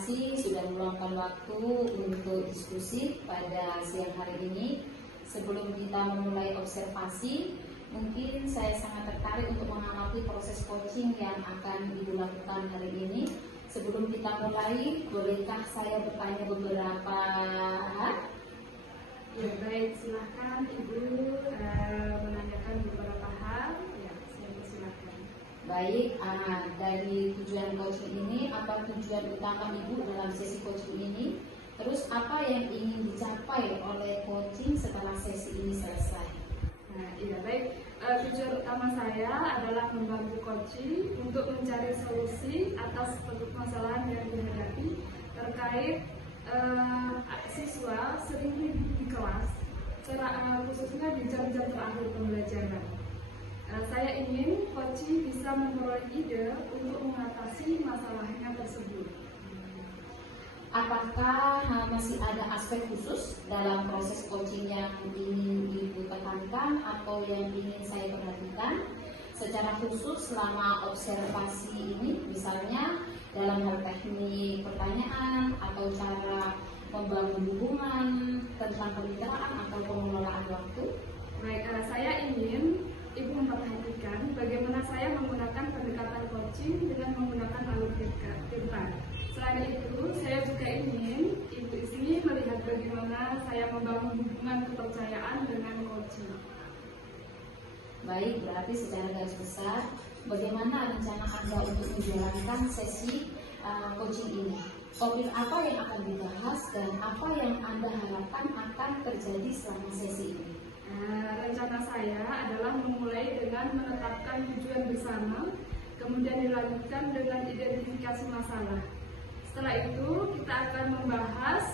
kasih sudah meluangkan waktu untuk diskusi pada siang hari ini. Sebelum kita memulai observasi, mungkin saya sangat tertarik untuk mengamati proses coaching yang akan Ibu lakukan hari ini. Sebelum kita mulai, bolehkah saya bertanya beberapa hal? Ya baik, silahkan Ibu menanyakan beberapa hal. Ya, saya persilahkan. Baik, dari tujuan coaching ini, apa tujuan utama Ibu dalam sesi coaching ini? Terus apa yang ingin dicapai oleh coaching setelah sesi ini selesai? Nah, iya baik. Tujuan utama saya adalah membantu coaching untuk mencari solusi atas permasalahan yang dihadapi terkait siswa sering di kelas, khususnya di jam-jam terakhir pembelajaran. Saya ingin coaching bisa memperoleh ide untuk mengatasi masalahnya tersebut. Apakah masih ada aspek khusus dalam proses coaching yang ingin Ibu tekankan atau yang ingin saya perhatikan secara khusus selama observasi ini, misalnya dalam hal teknik pertanyaan atau cara membangun hubungan tentang kemitraan atau pengelolaan waktu? Baik, saya ingin Ibu memperhatikan bagaimana saya menggunakan pendekatan coaching dengan menggunakan alur cerita. Selain itu, saya juga ingin Ibu di sini melihat bagaimana saya membangun hubungan kepercayaan dengan coaching. Baik, berarti secara garis besar, bagaimana rencana Anda untuk menjalankan sesi coaching ini? Topik apa yang akan dibahas dan apa yang Anda harapkan akan terjadi selama sesi ini? Rencana saya adalah memulai dengan menetapkan tujuan bersama, kemudian dilanjutkan dengan identifikasi masalah. Setelah itu, kita akan membahas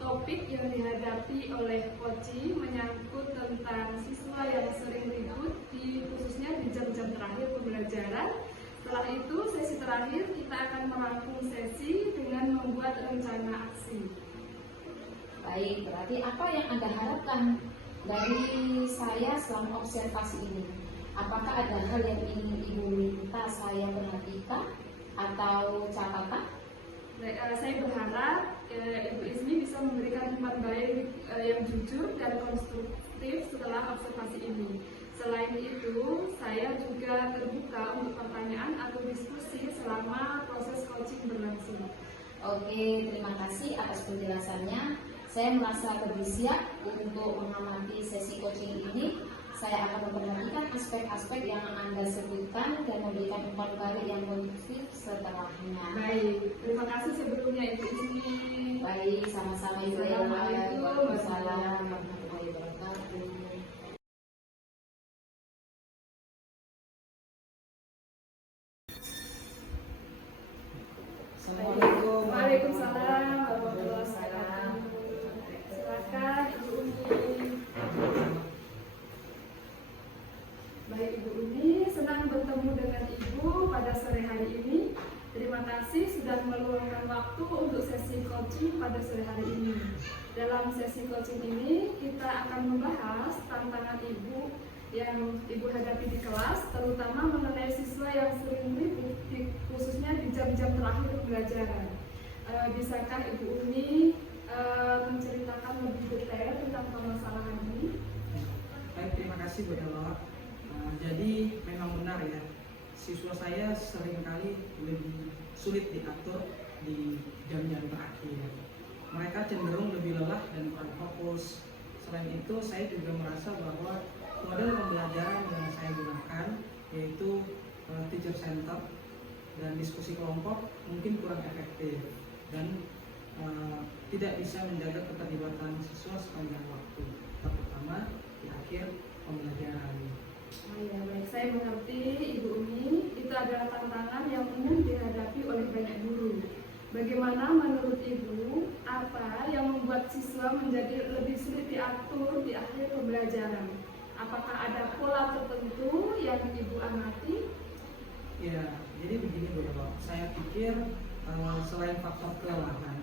topik yang dihadapi oleh coaching menyangkut tentang siswa yang sering ribut, khususnya di jam-jam terakhir pembelajaran. Setelah itu, sesi terakhir kita akan merangkum sesi dengan membuat rencana aksi. Baik, berarti apa yang Anda harapkan dari saya selama observasi ini? Apakah ada hal yang ingin Ibu minta saya perhatikan atau catatan? Saya berharap Ibu Ismi bisa memberikan umpan balik yang jujur dan konstruktif setelah observasi ini. Selain itu, saya juga terbuka untuk pertanyaan atau diskusi selama proses coaching berlangsung. Oke, terima kasih atas penjelasannya. Saya merasa lebih siap untuk mengamati sesi coaching ini. Saya akan memperhatikan aspek-aspek yang Anda sebutkan dan memberikan umpan balik yang konstruktif setelahnya. Baik, terima kasih sebelumnya Ibu Ismi. Baik, sama-sama Ibu. Assalamualaikum warahmatullahi wabarakatuh. Assalamualaikum. Waalaikumsalam warahmatullahi wabarakatuh. Silakan Ibu Umi. Baik Ibu Umi, senang bertemu dengan Ibu pada sore hari ini. Terima kasih sudah meluangkan waktu untuk sesi coaching pada sore hari ini. Dalam sesi coaching ini, kita akan membahas tantangan Ibu yang Ibu hadapi di kelas, terutama mengenai siswa yang sering ribut, khususnya di jam-jam terakhir pembelajaran. Bisakah Ibu Umi menceritakan lebih detail tentang permasalahan ini? Baik, terima kasih Bu Elo. Jadi memang benar ya, siswa saya seringkali lebih sulit diatur di jam-jam terakhir. Mereka cenderung lebih lelah dan kurang fokus. Selain itu, saya juga merasa bahwa model pembelajaran yang saya gunakan, yaitu teacher center dan diskusi kelompok, mungkin kurang efektif dan tidak bisa menjaga keterlibatan siswa sepanjang waktu, terutama di akhir pembelajaran. Oh ya, baik, saya mengerti Ibu Umi. Itu adalah tantangan yang umum dihadapi oleh banyak guru. Bagaimana menurut Ibu, apa yang membuat siswa menjadi lebih sulit diatur di akhir pembelajaran? Apakah ada pola tertentu yang Ibu amati? Ya, jadi begini Bu Elo, saya pikir selain faktor kelelahan,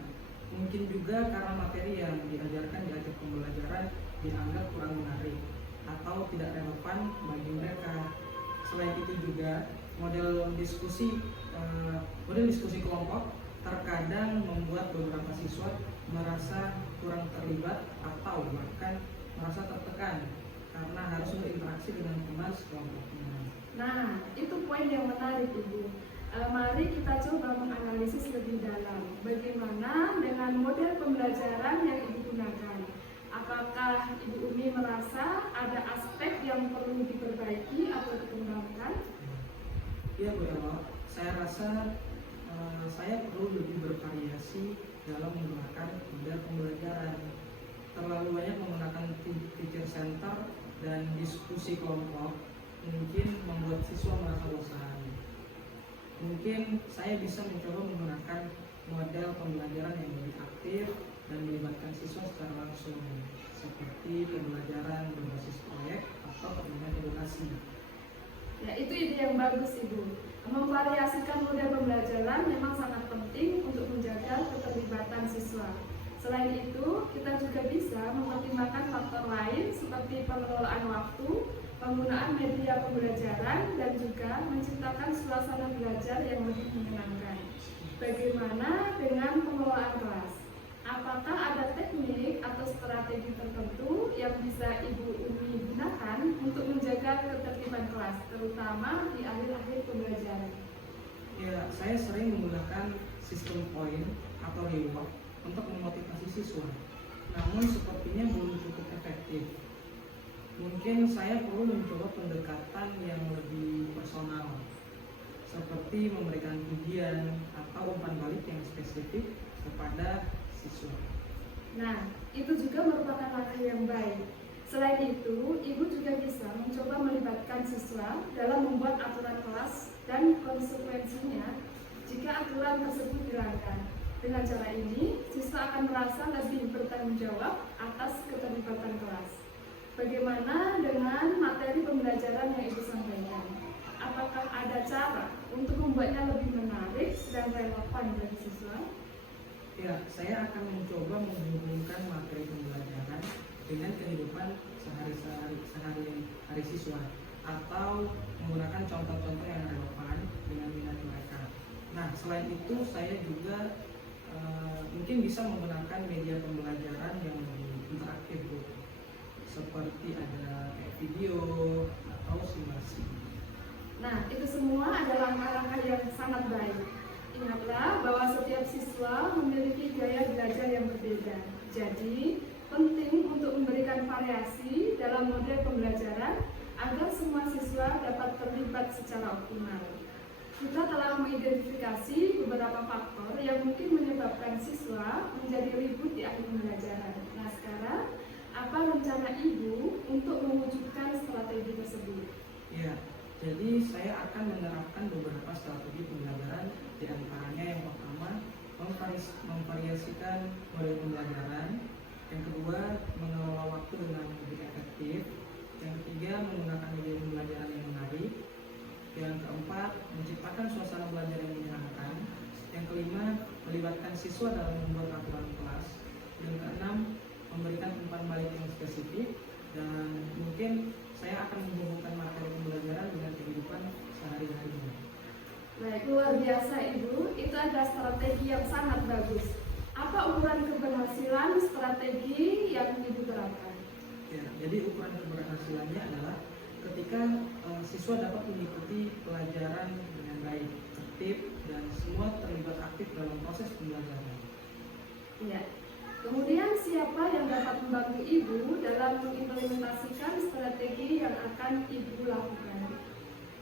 mungkin juga karena materi yang diajarkan di akhir pembelajaran dianggap kurang menarik atau tidak relevan bagi mereka. Selain itu juga model diskusi kelompok terkadang membuat beberapa siswa merasa kurang terlibat atau bahkan merasa tertekan karena harus berinteraksi dengan teman sekelompoknya. Nah, itu poin yang menarik, Ibu. Mari kita coba menganalisis lebih dalam bagaimana dengan model pembelajaran yang Ibu gunakan. Apakah Ibu Umi merasa ada aspek yang perlu diperbaiki atau dikembangkan? Ya Bu Elo, saya rasa saya perlu lebih bervariasi dalam menggunakan model pembelajaran. Terlalu banyak menggunakan teacher center dan diskusi kelompok mungkin membuat siswa merasa bosan. Mungkin saya bisa mencoba menggunakan model pembelajaran yang lebih aktif dan melibatkan siswa secara langsung, seperti pembelajaran berbasis proyek atau permainan edukasi. Ya, itu ide yang bagus, Ibu. Memvariasikan model pembelajaran memang sangat penting untuk menjaga keterlibatan siswa. Selain itu, kita juga bisa mempertimbangkan faktor lain seperti pengelolaan waktu, penggunaan media pembelajaran, dan juga menciptakan suasana belajar yang lebih menyenangkan. Bagaimana dengan pengelolaan kelas? Apakah ada teknik atau strategi tertentu yang bisa Ibu Umi gunakan untuk menjaga ketertiban kelas, terutama di akhir-akhir pembelajaran? Ya, saya sering menggunakan sistem poin atau reward untuk memotivasi siswa. Namun sepertinya belum cukup efektif. Mungkin saya perlu mencoba pendekatan yang lebih personal, seperti memberikan pujian atau umpan balik yang spesifik kepada siswa. Nah, itu juga merupakan langkah yang baik. Selain itu, Ibu juga bisa mencoba melibatkan siswa dalam membuat aturan kelas dan konsekuensinya jika aturan tersebut dilanggar. Dengan cara ini, siswa akan merasa lebih bertanggung jawab atas keterlibatan kelas. Bagaimana dengan materi pembelajaran yang Ibu sampaikan? Apakah ada cara untuk membuatnya lebih menarik dan relevan bagi siswa? Ya, saya akan mencoba menghubungkan materi pembelajaran dengan kehidupan sehari-hari siswa atau menggunakan contoh-contoh yang relevan dengan minat mereka. Nah, selain itu saya juga mungkin bisa menggunakan media pembelajaran yang lebih interaktif, Bu, seperti ada video atau simulasi. Nah, itu semua adalah langkah-langkah yang sangat baik. Ingatlah bahwa setiap siswa memiliki gaya belajar yang berbeda. Jadi, penting untuk memberikan variasi dalam model pembelajaran agar semua siswa dapat terlibat secara optimal. Kita telah mengidentifikasi beberapa faktor yang mungkin menyebabkan siswa menjadi ribut di akhir pembelajaran. Nah, sekarang apa rencana Ibu untuk mewujudkan strategi tersebut? Ya, jadi saya akan menerapkan beberapa strategi pembelajaran, di antaranya yang pertama memvariasikan model pembelajaran, yang kedua mengelola waktu dengan lebih efektif, yang ketiga menggunakan media pembelajaran yang menarik, yang keempat menciptakan suasana belajar yang menyenangkan, yang kelima melibatkan siswa dalam membuat aturan kelas, yang keenam memberikan umpan balik yang spesifik, dan mungkin saya akan menghubungkan materi pembelajaran dengan kehidupan sehari-harinya. Baik, luar biasa Ibu, itu adalah strategi yang sangat bagus. Apa ukuran keberhasilan strategi yang Ibu terapkan? Ya, jadi ukuran keberhasilannya adalah ketika siswa dapat mengikuti pelajaran dengan baik, tertib, dan semua terlibat aktif dalam proses pembelajaran. Ya. Kemudian siapa yang dapat membantu Ibu dalam mengimplementasikan strategi yang akan Ibu lakukan?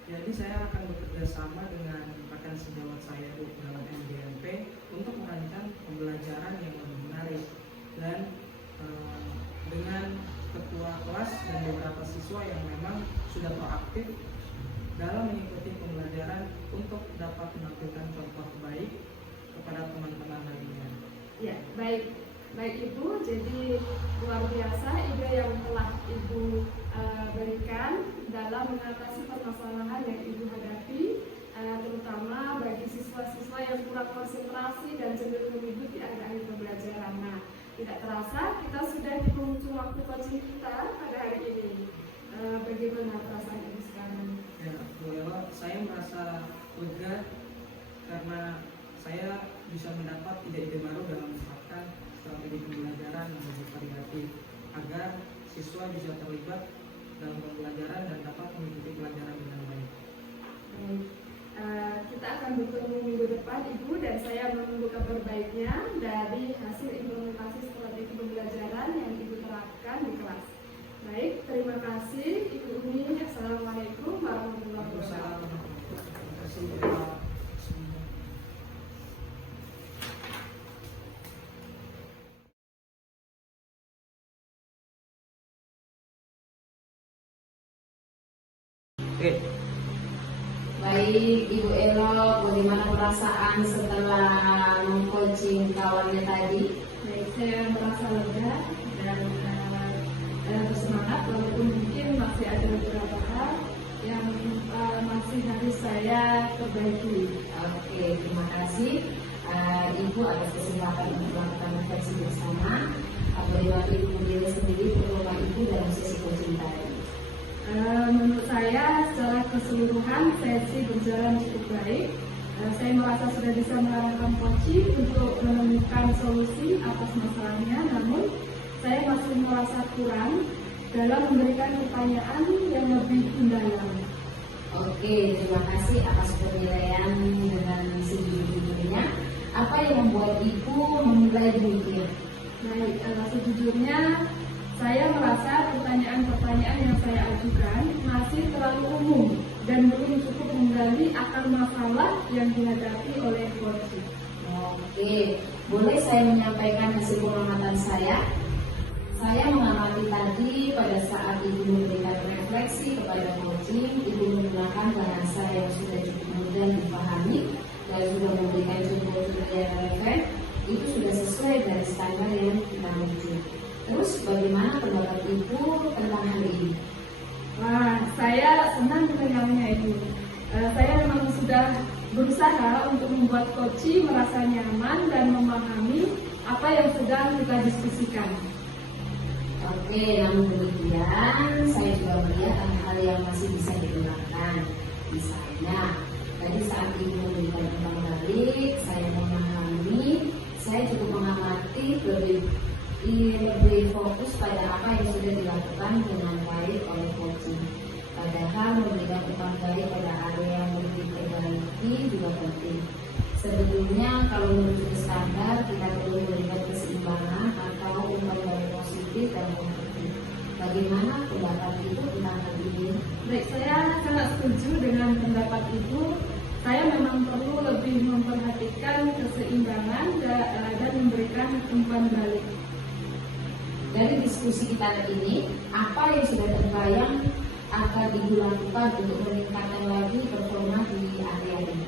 Jadi saya akan bekerja sama dengan rekan sejawat saya dalam MGMP untuk merancang pembelajaran yang lebih menarik, dan dengan ketua kelas dan beberapa siswa yang memang sudah proaktif dalam mengikuti pembelajaran untuk dapat menampilkan contoh baik kepada teman-teman lainnya. Ya, baik. Baik Ibu, jadi luar biasa ide yang telah Ibu berikan dalam mengatasi permasalahan yang Ibu hadapi, terutama bagi siswa-siswa yang kurang konsentrasi dan cenderung ribut di akhir-akhir pembelajaran. Nah, tidak terasa kita sudah di penghujung waktu coaching kita pada hari ini. Bagaimana perasaan Ibu sekarang? Ya, Bu Elo, saya merasa lega karena saya bisa mendapat ide-ide baru dalam menerapkan strategi pembelajaran yang lebih variatif agar siswa bisa terlibat dalam pembelajaran dan dapat mengikuti pelajaran dengan baik. Kita akan bertemu minggu depan Ibu, dan saya menunggu kabar baiknya dari hasil implementasi strategi pembelajaran yang Ibu terapkan di kelas. Baik, terima kasih Ibu Umi. Assalamualaikum warahmatullahi wabarakatuh. Terima kasih Pak. Oke. Baik, Ibu Elo, bagaimana perasaan setelah meng-coaching kawannya tadi? Baik, saya merasa lega dan bersemangat, walaupun mungkin masih ada beberapa hal yang masih harus saya perbaiki. Oke, terima kasih Ibu atas kesempatan untuk melakukan refleksi bersama. Bagaimana Ibu menilai sendiri performa Ibu dalam sesi coaching tadi? Menurut saya secara keseluruhan sesi berjalan cukup baik. Saya merasa sudah bisa mengarahkan coaching untuk menemukan solusi atas masalahnya, namun saya masih merasa kurang dalam memberikan pertanyaan yang lebih mendalam. Oke, terima kasih atas penilaian dengan sejujurnya. Apa yang membuat Ibu menilai demikian? Baik, sejujurnya saya merasa pertanyaan-pertanyaan yang saya ajukan masih terlalu umum dan belum cukup menggali akar masalah yang dihadapi oleh coaching. Oke, boleh saya menyampaikan hasil pengamatan saya? Saya mengamati tadi pada saat Ibu memberikan refleksi kepada coaching, Ibu menggunakan bahasa yang sudah cukup mudah dipahami dan sudah memberikan contoh-contoh yang relevan. Itu sudah sesuai dari standar yang kita tuju. Terus bagaimana pendapat Ibu tentang hal ini? Wah, saya senang mendengarnya Ibu. Saya memang sudah berusaha untuk membuat coaching merasa nyaman dan memahami apa yang sedang kita diskusikan. Oke, namun demikian saya juga melihat hal-hal yang masih bisa digunakan. Misalnya, tadi saat Ibu memberikan umpan balik, saya memahami, saya cukup mengamati lebih fokus pada apa yang sudah dilakukan dengan baik oleh coaching. Padahal memberikan umpan balik pada area yang lebih diperbaiki juga penting. Sebetulnya kalau menuju ke standar kita perlu melihat keseimbangan atau umpan balik positif dan konstruktif. Bagaimana pendapat Ibu tentang hal ini? Baik, saya sangat setuju dengan pendapat Ibu. Saya memang perlu lebih memperhatikan keseimbangan dan memberikan umpan balik. Dari diskusi kita hari ini, apa yang sudah terbayang akan Ibu lakukan untuk meningkatkan lagi performa di area ini?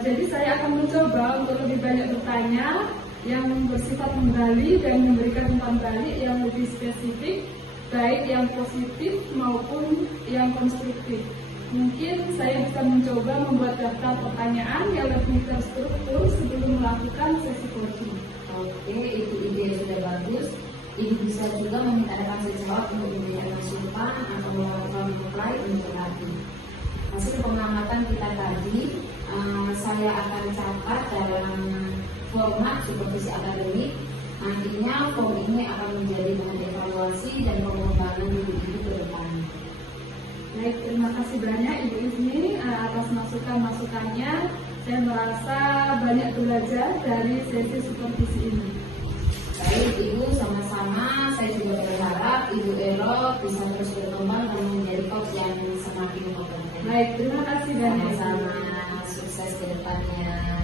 Jadi saya akan mencoba untuk lebih banyak bertanya yang bersifat menggali dan memberikan umpan balik yang lebih spesifik, baik yang positif maupun yang konstruktif. Mungkin saya bisa mencoba membuat daftar pertanyaan yang lebih terstruktur sebelum melakukan sesi coaching. Oke, itu ide yang sudah bagus. Ibu bisa juga memintakan sejawab untuk memberikan masukan atau melakukan reply untuk nanti. Hasil pengamatan kita tadi, saya akan catat dalam format supervisi akademik. Nantinya form ini akan menjadi bahan evaluasi dan pengembangan ibu-ibu ke depan. Baik, terima kasih banyak Ibu Ismi atas masukan-masukannya. Saya merasa banyak belajar dari sesi supervisi ini. Baik Ibu, sama-sama. Saya juga berharap Ibu Elo bisa terus berkembang dan menjadi coach yang semakin kompeten. Baik, terima kasih banyak. Sama-sama, sukses ke depannya.